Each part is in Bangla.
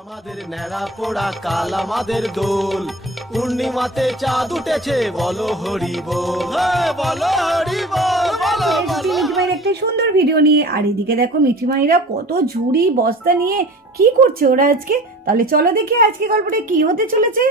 আমাদের ন্যাড়া পোড়া কাল আমাদের দোল, পূর্ণিমাতে চাঁদ উঠেছে, বলো হরি বল, বলো হরি বল, বলো মিঠিমাইয়ের একটা সুন্দর ভিডিও নিয়ে। আর এদিকে দেখো মিঠিমাইরা কত ঝুড়ি বস্তা নিয়ে কি করছে ওরা আজকে। তাহলে চলো দেখি আজকে গল্পটা কি হতে চলেছে।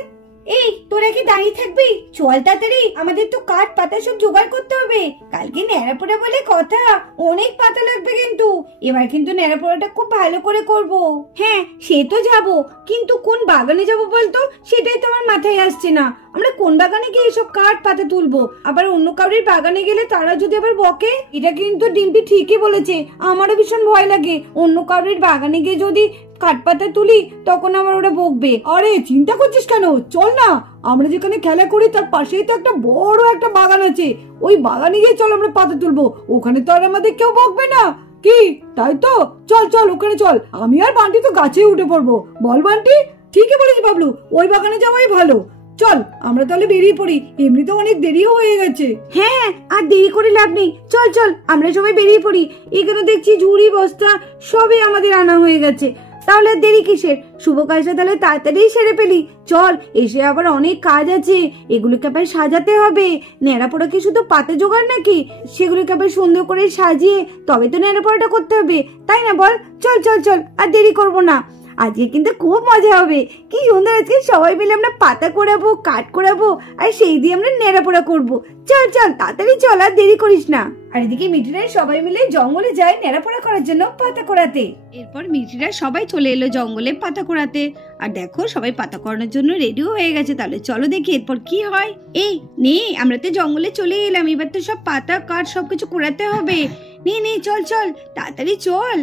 এই তোরা কি দাঁড়িয়ে থাকবি? চল তাড়াতাড়ি, আমাদের তো কাঠ পাতা সব জোগাড় করতে হবে। কালকে ন্যাড়াপোড়া বলে কথা, অনেক পাতা লাগবে কিন্তু। এবার কিন্তু ন্যাড়াপোড়াটা খুব ভালো করে করব। হ্যাঁ সে তো যাবো, কিন্তু কোন বাগানে যাব বলতো, সেটাই তো আমার মাথায় আসছে না। আমরা কোন বাগানে গিয়ে এসব কাঠ পাতা তুলবো? আবার অন্য কারোর বাগানে গেলে তারা যদি আবার বকে। এটা কিন্তু ডিম্পি ঠিকই বলেছে, আমারও ভীষণ ভয় লাগে অন্য কারোর বাগানে গিয়ে যদি কাঠ পাতা তুলি, তখন আমার ওরা বকবে। আরে চিন্তা করছিস কেন, চল না, আমরা যেখানে খেলা করি তার পাশেই তো একটা বড় একটা বাগান আছে, ওই বাগানে গিয়ে চল আমরা পাতা তুলবো। ওখানে তো আর আমাদের কেউ বকবে না, কি তাই তো? চল চল ওখানে চল, আমি আর বান্টি তো গাছে উঠে পড়বো। বল বান্টি? ঠিকই বলেছি বাবলু, ওই বাগানে যাওয়াই ভালো। চল আমরা তাহলে বেরিয়ে পড়ি, এমনিতে অনেক দেরিও হয়ে গেছে। হ্যাঁ আর দেরি করে লাভ নেই, চল চল আমরা সবাই বেরিয়ে পড়ি। এখানে দেখছি ঝুড়ি বস্তা সবই আমাদের আনা হয়ে গেছে, তাহলে দেরি কিসের? শুভ কাজটা তাহলে তাড়াতাড়ি সেরে ফেলি। চল, এসে আবার অনেক কাজ আছে, এগুলোকে আবার সাজাতে হবে। ন্যাড়াপোড়া কি শুধু পাতে জোগাড় নাকি? সেগুলোকে আবার সুন্দর করে সাজিয়ে তবে তো ন্যাড়াপোড়াটা করতে হবে, তাই না বল? চল চল চল, আর দেরি করবো না। আজকে কিন্তু খুব মজা হবে, কি সুন্দর আজকে সবাই মিলে আমরা পাতা কোড়াবো, কাঠ কোড়াবো, আর সেই দিয়ে আমরা ন্যাড়াপোড়া করবো। চল চল তাড়াতাড়ি চল, আর দেরি করিস না। আর এদিকে মিঠিরা সবাই মিলে জঙ্গলে যায় ন্যাড়াপোড়া করার জন্য পাতা কোড়াতে। এরপর মিঠিরা সবাই চলে এলো জঙ্গলে পাতা কোড়াতে। আর দেখো সবাই পাতা কোড়ানোর জন্য রেডিও হয়ে গেছে। তাহলে চলো দেখি এরপর কি হয়। এই নে, আমরা তো জঙ্গলে চলে এলাম, এবার তো সব পাতা কাঠ সবকিছু কোড়াতে হবে। নে নে চল চল তাড়াতাড়ি চল।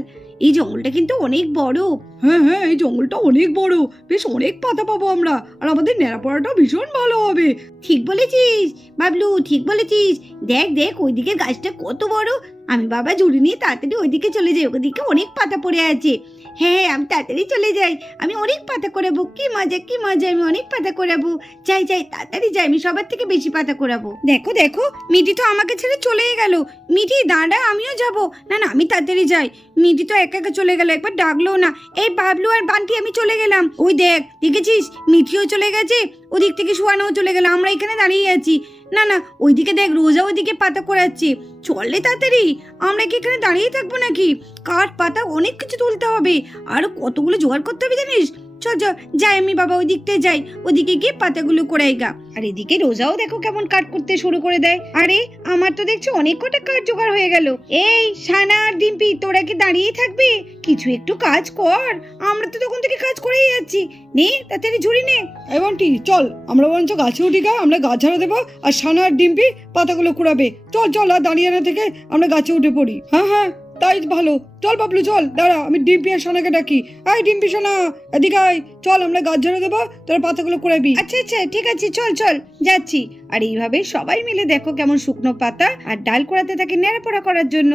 এই জঙ্গলটা কিন্তু অনেক বড়। হ্যাঁ হ্যাঁ, এই জঙ্গলটা অনেক বড়, বেশ অনেক পাতা পাবো আমরা, আর আমাদের ন্যাড়াপোড়াটা ভীষণ ভালো হবে। ঠিক বলেছিস বাবলু, ঠিক বলেছিস। দেখ দেখ ওইদিকে গাছটা কত বড়। আমি বাবা ঝুড়ি নিয়ে তাড়াতাড়ি ওইদিকে চলে যাই, ওইদিকে অনেক পাতা পড়ে আছে। হ্যাঁ আমি তাড়াতাড়ি চলে যাই, আমি অনেক পাতা করাবো। কি মজা কি মজা, আমি অনেক পাতা করাবো। যাই যাই তাড়াতাড়ি যাই, আমি সবার থেকে বেশি পাতা করাবো। দেখো দেখো মিঠি তো আমাকে ছেড়ে চলেই গেল। মিঠি দাঁড়া, আমিও যাব। না না আমি তাড়াতাড়ি যাই, মিঠি তো একা একা চলে গেল, একবার ডাকলো না। এই বাবলু আর বান্টি আমি চলে গেলাম। ওই দেখ দেখেছিস, মিঠিও চলে গেছে, ওদিক থেকে শোয়ানোও চলে গেল, আমরা এখানে দাঁড়িয়ে আছি। না না ওইদিকে দেখ রোজা ওইদিকে পাতা কোড়াচ্ছে। চললে তাড়াতাড়ি, আমরা কি এখানে দাঁড়িয়ে থাকবো নাকি? কাঠ পাতা অনেক কিছু তুলতে হবে, আরো কতগুলো জোগাড় করতে হবে জানিস। চল চল যাই, আমি বাবা ওই দিকটায় যাই, ওদিকে গিয়ে পাতাগুলো কোড়াই গা। আর এদিকে রোজাও দেখো কেমন কাঠ করতে শুরু করে দেয়। আরে আমার তো দেখছি অনেক কটা কাঠ জোগাড় হয়ে গেল। এই সানা আর ডিম্পি, তোরা কি দাঁড়িয়ে থাকবি? কিছু একটু কাজ কর, আমরা তো তখন থেকে কাজ করেই যাচ্ছি। নে তাড়াতাড়ি ঝুড়ি নে। এমনটি চল, আমরা বরঞ্চ গাছে উঠি গা, আমরা গাছ ঝাড়া দেবো, আর সানা আর ডিম্পি পাতাগুলো কুড়াবে। চল চল, আর দাঁড়িয়ে না থেকে আমরা গাছে উঠে পড়ি। হ্যাঁ হ্যাঁ তাই ভালো, চল বাবলু চল, দাঁড়া আমি ডিম্পি আর সোনাকে ডাকি। এই ডিম্পি সোনা এদিকে আয়, চল আমরা গাছ ঝাড়া দেবো, তোরা পাতাগুলো কুড়াবি। আচ্ছা আচ্ছা ঠিক আছে, চল চল যাচ্ছি। আর এইভাবে সবাই মিলে দেখো কেমন শুকনো পাতা আর ডাল কোড়াতে থাকে ন্যাড়াপোড়া করার জন্য।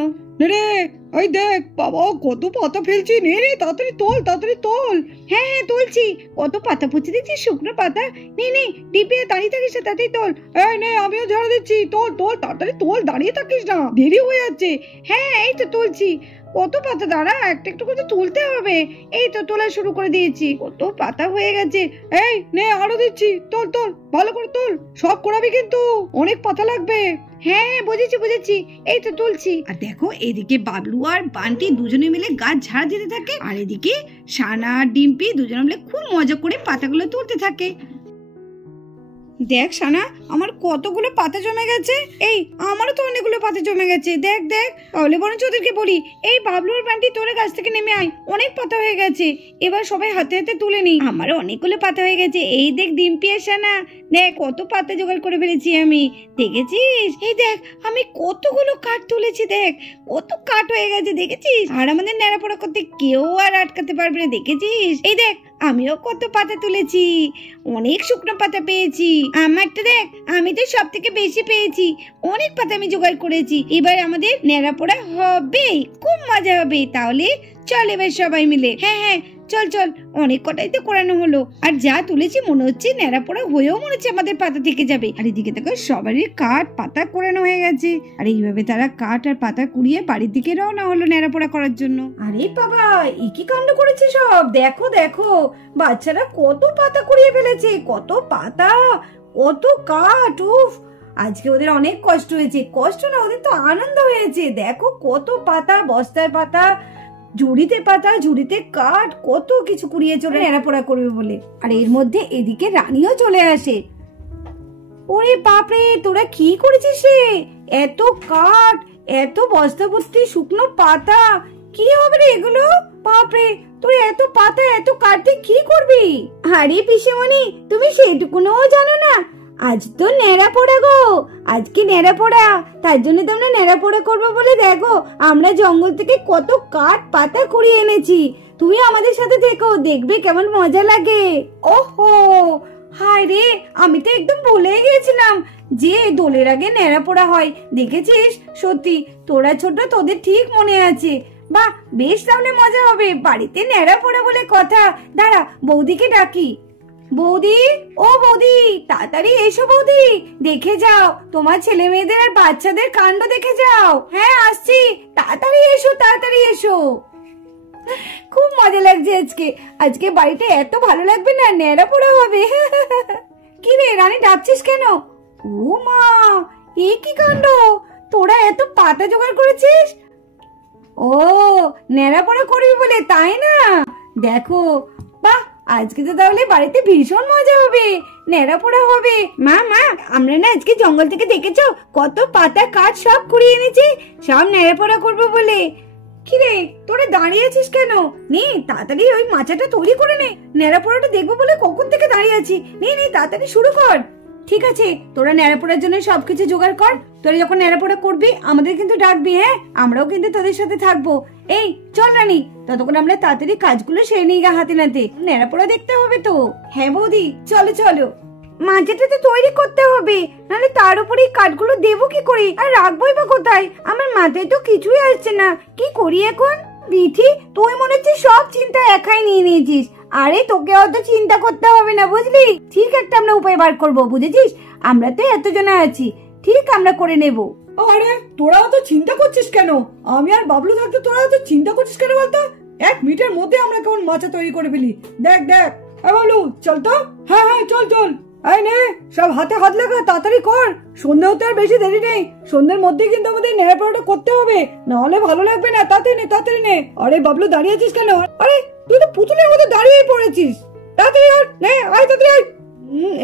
রে ওই দেখ বাবা, কত পাতা ফেলছি, নে রে তাড়াতাড়ি তোল, তাড়াতাড়ি তোল। হ্যাঁ হ্যাঁ তুলছি, কত পাতা পচে দিচ্ছি, শুকনো পাতা। নে নে ডিপে দাঁড়িয়ে থাকিস, তাড়াতাড়ি তোল। এই নে আমিও ঝাড়া দিচ্ছি, তোল তোল তাড়াতাড়ি তোল, দাঁড়িয়ে থাকিস না, দেরি হয়ে যাচ্ছে। হ্যাঁ এই তো তুলছি, কত পাতা, দাঁড়া একটা একটু করে তুলতে হবে। এই তো তোলা শুরু করে দিয়েছি, কত পাতা হয়ে গেছে। এই নে আরো দিচ্ছি, তোল তোল ভালো করে তোল, সব করাবি কিন্তু, অনেক পাতা লাগবে। হ্যাঁ হ্যাঁ বুঝেছি বুঝেছি, এই তো তুলছি। আর দেখো এদিকে বাবলু আর বান্টি দুজনে মিলে গাছ ঝাড় দিতে থাকে, আর এদিকে সানা আর ডিম্পি দুজনে মিলে খুব মজা করে পাতাগুলো তুলতে থাকে। দেখ সানা, আমার কতগুলো পাতা জমে গেছে। এই আমারও তো অনেকগুলো পাতা জমে গেছে, দেখ দেখ। তাহলে বরঞ্চ ওদেরকে বলি, এই বাবলু আর বান্টি তোরা গাছ থেকে নেমে আয়, অনেক পাতা হয়ে গেছে, এবার সবাই হাতে হাতে তুলে নি। আমারও অনেকগুলো পাতা হয়ে গেছে। এই দেখ ডিম্পি আর সানা, দেখ কত পাতা জোগাড় করে ফেলেছি আমি, দেখেছিস? এই দেখ আমি কতগুলো কাঠ তুলেছি, দেখ কত কাঠ হয়ে গেছে, দেখেছিস? আর আমাদের ন্যাড়াপোড়া করতে কেউ আর আটকাতে পারবে না, দেখেছিস? এই দেখ আমিও কত পাতা তুলেছি, অনেক শুকনো পাতা পেয়েছি। আমারটা দেখ, আমি তো সব থেকে বেশি পেয়েছি, অনেক পাতা আমি জোগাড় করেছি। এবার আমাদের ন্যাড়াপোড়া হবে, খুব মজা হবে। তাহলে চল এবার সবাই মিলে, হ্যাঁ হ্যাঁ চল চল, অনেক কটাই তো করানো হলো। আর যা তুলেছি মনে হচ্ছে ন্যাড়া পোড়া হয়েও মনে হচ্ছে আমাদের পাতা থেকে যাবে। আর এদিকে দেখো সবারই কাঠ পাতা কোরানো হয়ে গেছে। আর এইভাবে তারা কাঠ আর পাতা কুড়িয়ে বাড়ির দিকে রওনা হলো ন্যাড়া পোড়া করার জন্য। আরে বাবা, এ কি কাণ্ড করেছে সব! দেখো দেখো, বাচ্চারা কত পাতা কুড়িয়ে ফেলেছে, কত পাতা, কত কাঠ। উফ, আজকে ওদের অনেক কষ্ট হয়েছে। কষ্ট না, ওদের তো আনন্দ হয়েছে। দেখো কত পাতা, বস্তায় পাতা, ঝুড়িতে পাতা, ঝুড়িতে কাঠ, কত কিছু কুড়িয়ে চলে নেড়াপোড়া করবে বলে। আর এর মধ্যে এদিকে রানীও চলে আসে। ওরে বাপরে, তোরা কি করেছিস রে? এত কাঠ, এত বস্তা ভর্তি শুকনো পাতা, কি হবে রে এগুলো? বাপরে, তোর এত পাতা এত কাঠ দিয়ে কি করবি? আরে পিসেমণি, তুমি সেটুকুনও জানো না? আজ তো ন্যাড়া পোড়া গো, আজকে ন্যাড়া পোড়া। তার জন্য তো আমরা ন্যাড়া পোড়া করবো বলে দেখো আমরা জঙ্গল থেকে কত কাঠ পাতা কুড়িয়ে এনেছি। তুমি আমাদের সাথে থেকো, দেখবে কেমন মজা লাগে। ওহো, হায় রে, আমি তো একদম ভুলে গিয়েছিলাম যে দোলের আগে ন্যাড়া পোড়া হয়। দেখেছিস, সত্যি তোরা ছোট, তোদের ঠিক মনে আছে। বাহ, বেশ, তাহলে মজা হবে। বাড়িতে ন্যাড়া পোড়া বলে কথা। দাঁড়া, বৌদিকে ডাকি। বৌদি, ও বৌদি, তাড়াতাড়ি এসো বৌদি, দেখে যাও তোমার ছেলে মেয়েদের আর বাচ্চাদের কাণ্ড দেখে যাও। হ্যাঁ আসছি, তাড়াতাড়ি এসো, তাড়াতাড়ি এসো। খুব মজা লাগছে আজকে। আজকে বাড়িটা এত ভালো লাগবে না, ন্যাড়া পোড়া হবে। কি রে রানী, ডাকছিস কেন? ও মা, এ কি কাণ্ড! তোরা এত পাতা জোগাড় করেছিস? ও, ন্যাড়া পোড়া করবি বলে, তাই না? দেখো, বাহ, আজকে তো তাহলে বাড়িতে ভীষণ মজা হবে, ন্যাড়া পোড়া হবে। মা মা, আমরা না আজকে জঙ্গল থেকে দেখেছো কত পাতা কাঠ সব কুড়িয়ে এনেছি, সব ন্যাড়া পোড়া করবো বলে। কিরে, তোরা দাঁড়িয়ে আছিস কেন? নে তাড়াতাড়ি ওই মাচাটা তৈরি করে নে। ন্যাড়া পোড়াটা দেখবো বলে কখন থেকে দাঁড়িয়ে আছি। নে নে, তাড়াতাড়ি শুরু কর। ঠিক আছে, তোরা ন্যাড়া পোড়ার জন্য সবকিছু জোগাড় কর। তোরা যখন ন্যাড়া পোড়া করবি আমাদের কিন্তু ডাকবি, হ্যাঁ? আমরাও কিন্তু তোদের সাথে থাকবো। এই চল রানী, ততক্ষণ আমরা তাড়াতাড়ি কাজগুলো সেরে নিই গা হাতে নাতে। ন্যাড়া পোড়া দেখতে হবে তো। হ্যাঁ বৌদি, চলো চলো। মাচাটা তো তৈরি করতে হবে, নাহলে তার উপরে কাঠগুলো দেবো কি করে, আর রাখবোই বা কোথায়? আমার মাথায় তো কিছুই আসছে না, কি করি এখন? বিথি, তুই মনে হচ্ছে সব চিন্তা একাই নিয়ে নিয়েছিস। আরে তোকে অত চিন্তা করতে হবে না, বুঝলি? ঠিক একটা আমরা উপায় বার করবো, বুঝেছিস? আমরা তো এতজন আছি, ঠিক আমরা করে নেব। আরে তোরা তো চিন্তা করছিস কেন? আমি আর বাবলু থাকতে তোরা তো চিন্তা করছিস কেন বলতো? 1 মিনিটের মধ্যে আমরা কেমন মাচা তৈরি করে ফেলি। দেখ দেখ, বাবলু চল তো। হ্যাঁ হ্যাঁ, চল চল। এই নে, সব হাতে হাত লাগা, তাড়াতাড়ি কর। সন্ধ্যে হতে আর বেশি দেরি নেই। সন্ধ্যের মধ্যে কিন্তু আমাদের ন্যাড়া পোড়াটা করতে হবে, না হলে ভালো লাগবে না। তাড়াতাড়ি নে, তাড়াতাড়ি নে। আরে বাবলু, দাঁড়িয়ে আছিস কেন? আরে তুই তো পুতুলের মতো দাঁড়িয়েই পড়েছিস। তাড়াতাড়ি আয়, নে আয়, তাড়াতাড়ি আয়।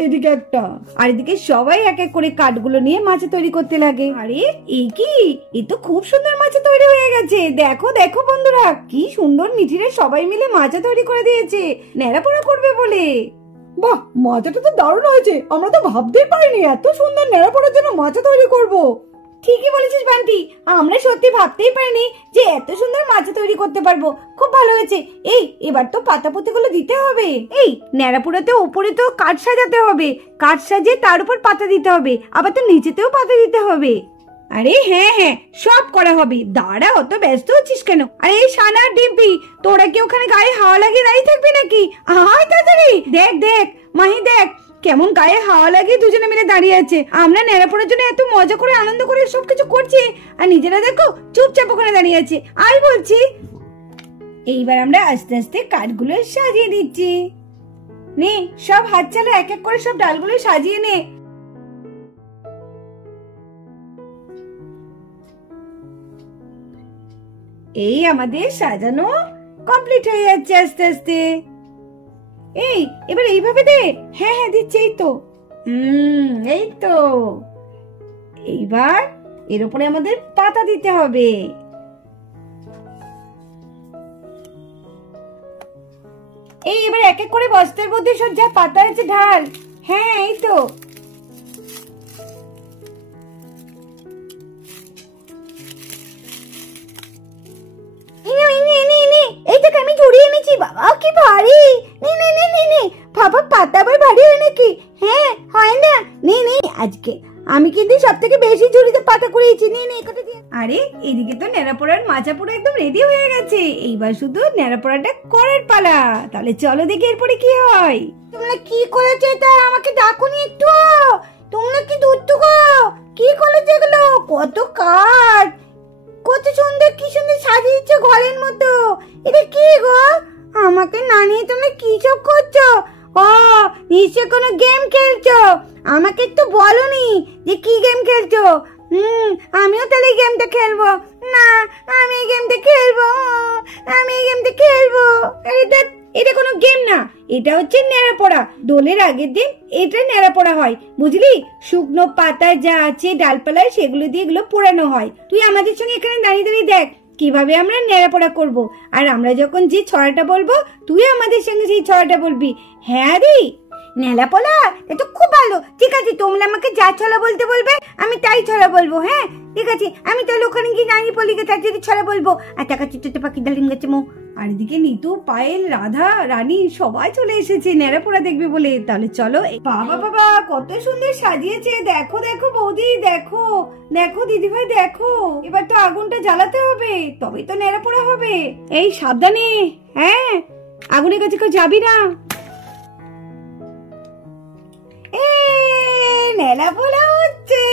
এদিকে একটা, আর এদিকে সবাই এক এক করে কাঠগুলো নিয়ে মাচা তৈরি করতে লাগে। আরে এ কি, এ তো খুব সুন্দর মাচা তৈরি হয়ে গেছে। দেখো দেখো বন্ধুরা, কি সুন্দর মিঠিরে সবাই মিলে মাচা তৈরি করে দিয়েছে ন্যাড়া পোড়া করবে বলে। বাহ, মাচাটা তো দারুণ হয়েছে। আমরা তো ভাবতেই পারিনি এত সুন্দর ন্যাড়া পোড়ার জন্য মাচা তৈরি করব। ঠিকই বলেছিস বান্টি, আমরা সত্যি ভাবতেই পারিনি যে এত সুন্দর মাচা তৈরি করতে পারবো। খুব ভালো হয়েছে। এই এবার তো পাতা পুঁতিগুলো দিতে হবে। এই ন্যাড়া পোড়াতে উপরে তো কাঠ সাজাতে হবে, কাঠ সাজিয়ে তার উপর পাতা দিতে হবে, আবার তো নিচেতেও পাতা দিতে হবে। আরে হ্যাঁ হ্যাঁ, সব করা হবে। দাঁড়া, অত ব্যস্ত হচ্ছিস কেন? আরে সানা ডিম্পি, তোরা কি ওখানে গায়ে হাওয়া লাগিয়ে দাঁড়িয়ে থাকবি নাকি? আয় তাড়াতাড়ি। দেখ দেখ মাহি, দেখ কেমন গায়ে হাওয়া লাগিয়ে দুজনে মিলে দাঁড়িয়ে আছে। আমরা ন্যাড়া পোড়ার জন্য এত মজা করে আনন্দ করে সবকিছু করছি, আর নিজেরা দেখো চুপচাপ ওখানে দাঁড়িয়ে আছে। আয় বলছি। এইবার আমরা আস্তে আস্তে কাঠগুলো সাজিয়ে দিচ্ছি। নে, সব হাত চালা, এক এক করে সব ডালগুলো সাজিয়ে নে। এই আমাদের সাজানো কমপ্লিট হয়ে যাচ্ছে আস্তে আস্তে। এই এবার এইভাবে দে। হ্যাঁ হ্যাঁ, দিচ্ছি। এই তো, এই তো। এইবার এর উপরে আমাদের পাতা দিতে হবে। এই এবার এক এক করে বস্তার মধ্যে সব যা পাতা আছে ঢাল। হ্যাঁ এই তো। এই দেখ, আমি জড়িয়ে এনেছি। বাবা কি ভারী! নে নে নে নে নে, বাবা পাতা আবার ভারী হয় নাকি? হ্যাঁ হয় না। নে নে, আমি কিন্তু সব থেকে বেশি ঝুড়িতে পাতা কুড়িয়েছি। নিয়ে নে কটা দিয়ে। আরে এদিকে তো ন্যাড়াপোড়ার মাচা পুরো একদম রেডি হয়ে গেছে, এইবার শুধু ন্যাড়াপোড়াটা করার পালা। তাহলে চলো দেখি এরপরে কি হয়। তোমরা কি করেছো তা আমাকে ডাকুনি একটু? তোমরা কি দুধ গো? কি করেছো এগুলো? কত কাঠ, কত সুন্দর, কি সুন্দর সাজিয়েছো ঘরের মতো। এটা কি গো? আমাকে না নিয়ে তোমরা কি সব করছো? ও নিশ্চয় কোনো গেম খেলছো। আমাকে একটু বলনি যে কি গেম খেলছো। আমিও তাহলে এই গেমটা খেলবো। না আমি এই গেমটা খেলবো, আমি এই গেমটা খেলবো। এটা কোনো গেম না, এটা হচ্ছে ন্যাড়াপোড়া। দোলের আগের দিন এটা ন্যাড়াপোড়া হয়, বুঝলি? শুকনো পাতা যা আছে ডালপালায় সেগুলো দিয়ে এগুলো পোড়ানো হয়। তুই আমাদের সঙ্গে এখানে দাঁড়িয়ে দাঁড়িয়ে দেখ কিভাবে আমরা ন্যাড়াপোড়া করব। আর আমরা যখন যে ছড়াটা বলবো তুই আমাদের সঙ্গে সেই ছড়াটা বলবি। হ্যাঁ রে, ন্যাড়াপোড়া এটা খুব ভালো। ঠিক আছে, তোমরা আমাকে যা ছড়া বলতে বলবে আমি তাই ছড়া বলবো। হ্যাঁ ঠিক আছে, আমি তাহলে ওখানে গিয়ে দাঁড়িয়ে পলিকে তার যদি ছড়া বলবো। আর টাকা চিত্তে পাখি ডালিম গেছে মো। আর এদিকে নিতু, পায়েল, রাধা, রানী সবাই চলে এসেছে ন্যাড়াপোড়া দেখবে বলে। তাহলে চলো। বাবা বাবা কত সুন্দর সাজিয়েছে, দেখো দেখো বৌদি, দেখো দেখো দিদিভাই, দেখো। এবার তো আগুনটা জ্বালাতে হবে, তবেই তো ন্যাড়াপোড়া হবে। এই সাবধানে, হ্যাঁ আগুনের কাছে কেউ যাবি না। ন্যাড়াপোড়া হচ্ছে।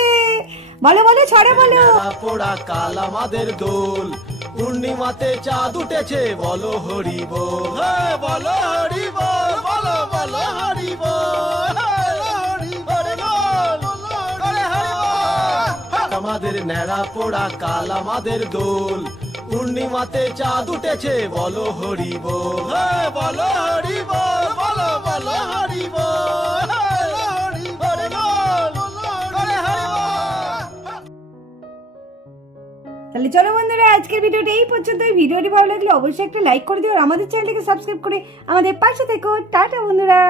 বলো বলো ছড়া বলো। ন্যাড়াপোড়া কাল আমাদের দোল, পূর্ণিমাতে চাঁদ উঠেছে, বলো হরি বল। হ্যাঁ বলো হরি বল, বলো বলো হরি বল, হরি বল, হরি বল। আমাদের ন্যাড়াপোড়া কাল আমাদের দোল, পূর্ণিমাতে চাঁদ উঠেছে, বলো হরি বল। হ্যাঁ বলো হরি বল, বলো বলো হরি বল, হরি বল, হরি বল। তাহলে চলো বন্ধুরা, আজকের ভিডিওটা এই পর্যন্ত। ভিডিওটি ভালো লাগলে অবশ্যই একটা লাইক করে দিও আর আমাদের চ্যানেলটিকে সাবস্ক্রাইব করে আমাদের পাশে থেকো। টাটা বন্ধুরা।